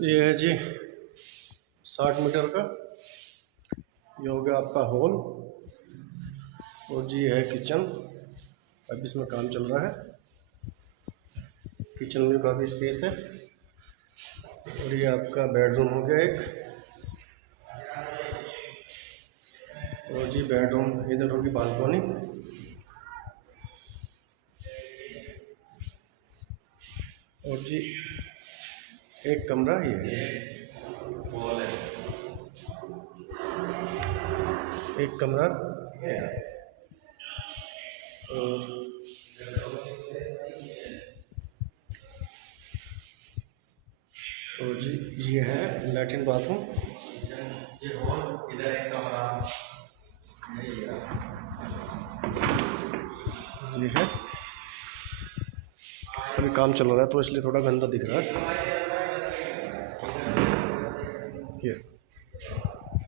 ये है जी 60 मीटर का, ये हो गया आपका हॉल। और जी है किचन, अभी इसमें काम चल रहा है। किचन में काफ़ी स्पेस है। और ये आपका बेडरूम हो गया एक। और जी बेडरूम, इधर होगी बालकनी। और जी एक कमरा ये है, एक कमरा। और जी ये है लैट्रिन बाथरूम। ये हॉल, इधर एक कमरा, ये है। अभी काम चल रहा है तो इसलिए थोड़ा गंदा दिख रहा है ये।